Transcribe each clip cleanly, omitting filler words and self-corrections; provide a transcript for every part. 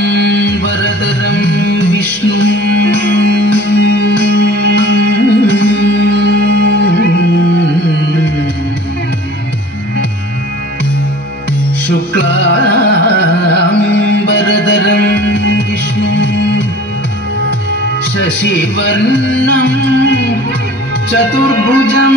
शुक्लांबरधरं विष्णुं शुक्लांबरधरं विष्णुं शशिवर्णं चतुर्भुजं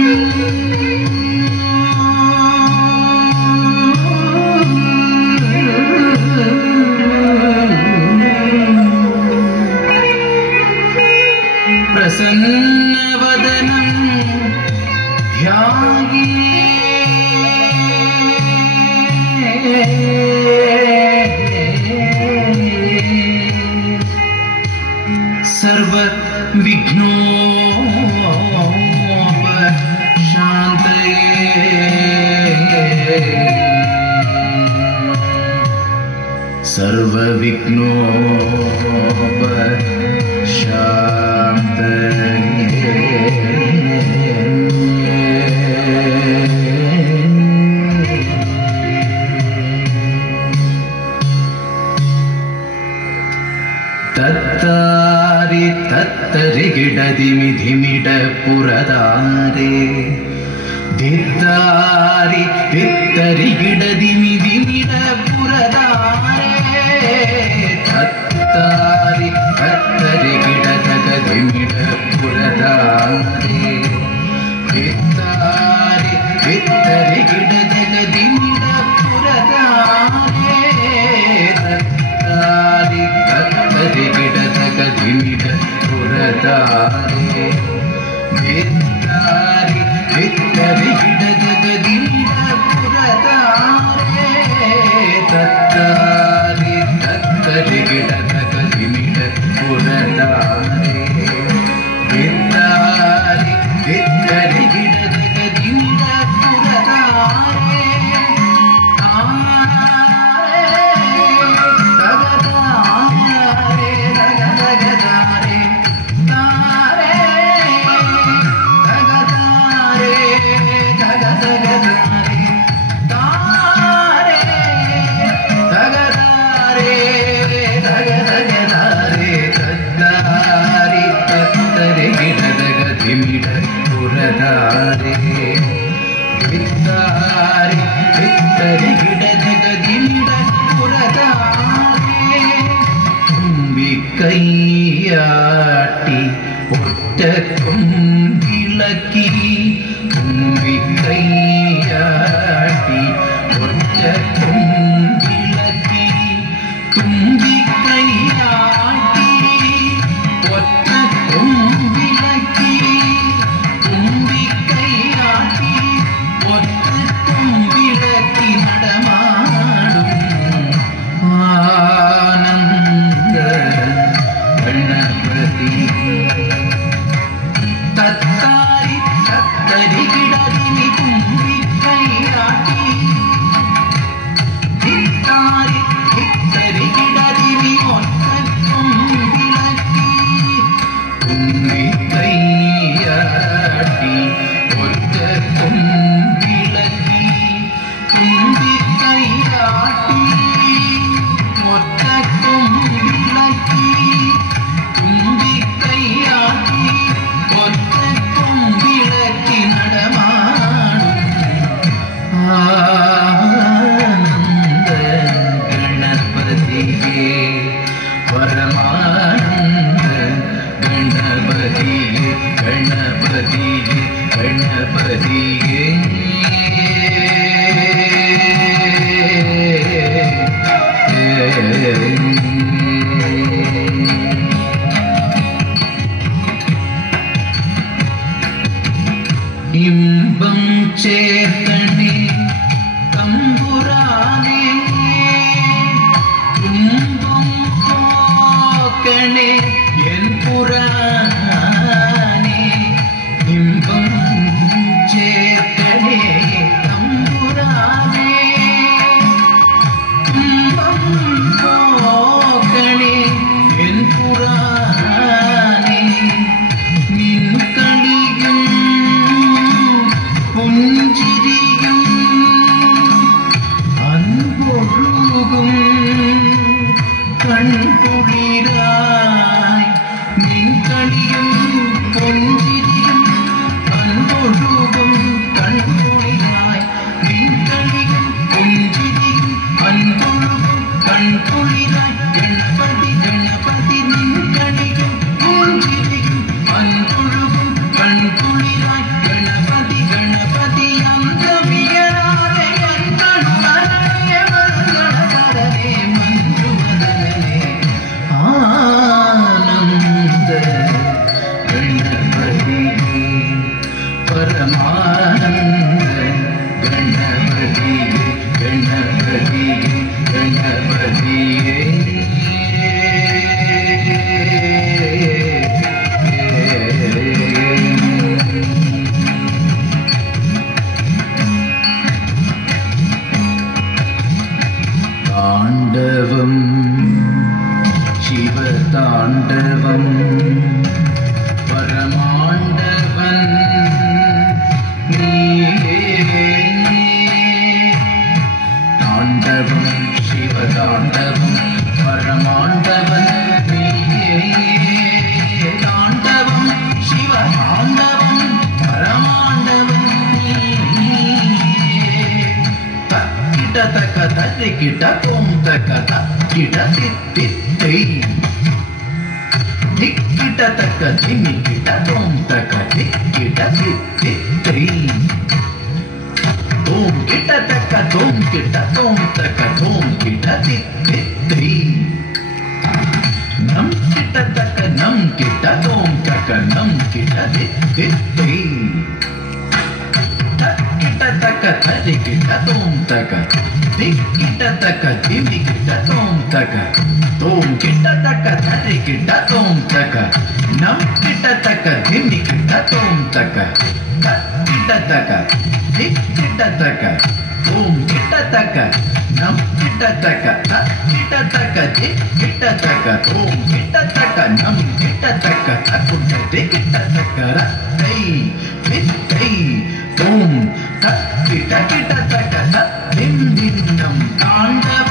प्रसन्नवदनं ध्यायेत् तत्तारि तत्तरि गिडदिमि धिमिड पुरदारे दित्तारि दित्तरि गिडदिमि धिमिड पुरदारे तत्तारि तत्तरि गिडदग धिमिड पुरदारे दित्तारि दित्तरि गिडदग धिमिड पुरदारे तत्तारि तत्तरि गिडदग धिमिड पुरदारे दित्तारि दित्तरि गिडदग धिमिड पुरदारे तत्तारि तत्तरि गिडदग धिमिड पुरदारे दित्तारि दित्तरि गिडदग धिमिड पुरदारे दित्तारि दित्तरि गिडदग धिमिड पुरदारे തുമ്പിക്കൈയാട്ടി ഒറ്റക്കൊമ്പിളക്കി തുമ്പിക്കൈയാട്ടി ഒറ്റക്കൊമ്പിളക്കി തുമ്പിക്കൈയാട്ടി ഒറ്റക്കൊമ്പിളക്കി തുമ്പിക്കൈയാട്ടി ഒറ്റക്കൊമ്പിളക്കി നടമാടും ആനന്ദ ഗണപതി തത്താരി തത്തരി गिडदिमि തുമ്പിക്കൈയാട്ടി ദിത്താരി ദിത്തരി गिडदिमि ഒറ്റക്കൊമ്പിളക്കി തുമ്പിക്കൈയാട്ടി ഒറ്റക്കൊമ്പിളക്കി തുമ്പിക്കൈയാട്ടി ഒറ്റക്കൊമ്പിളക്കി തുമ്പിക്കൈയാട്ടി ഒറ്റക്കൊമ്പിളക്കി നടമാടും ആനന്ദ ഗണപതിയേ പരമാനന്ദ ഗണപതിയേ ഗണപതിയേ ഗണപതിയേ ഇമ്പം ചേർത്തണേ തമ്പുരാനേ തുമ്പം പോക്കണേ എൻ പുരാനേ ഇമ്പം ചേർത്തണേ തമ്പുരാനേ തുമ്പം പോക്കണേ എൻ പുരാനേ നിൻ കളിയും പുഞ്ചിരിയും ತರಿ ಕಿಟ ತೋಂ ತಕ ಕಿಟ ತಿತ್ತಿತ್ತೈ ದಿಕ್ಕಿಟ ತಕ ದಿಮಿ ಕಿಟ ತೋಂ ತಕ ದಿಕ್ಕಿಟ ತಿತ್ತಿತ್ತೈ ತೋಂ ಕಿಟ ತಕ ತೋಂ ಕಿಟ ತೋಂ ತಕ ತೋಂ ಕಿಟ ತಿತ್ತಿತ್ತೈ ನಂ ಕಿಟ ತಕ ನಂ ಕಿಟ ತೋಂ ತಕ ನಂ ಕಿಟ ತಿತ್ತಿತ್ತೈ ಕಿಟ ತಕ ತರಿ ಕಿಟ ತೋಂ ತಕ ದಿಕ್ಕಿಟ ತಕ ದಿಮಿ ಕಿಟ ತೋಂ ತಕ ತೋಂ ಕಿಟ ತಕ ತರಿ ಕಿಟ ತೋಂ ತಕ ನಂ ಕಿಟ ತಕ ದಿಮಿ ಕಿಟ ತೋಂ ತಕ ಕಿಟ ತಕ ದಿಕ್ಕಿಟ ತಕ ತೋಂ ಕಿಟ ತಕ ನಂ ಕಿಟ ತಕ ಕಿಟ ತಕ ದಿಕ್ಕಿಟ ತಕ ತೋಂ ಕಿಟ ತಕ ನಂ ಕಿಟ ತಕ ತಕುಟ ದಿಕ್ಕಿಟ ತಕ ರೈ ವಿತ್ತೈ ತೋಂ ಕಿಟ ಕಿಟ ತಕ ದಿಂ ದಿಂ ನಂ ತಾಂಡವ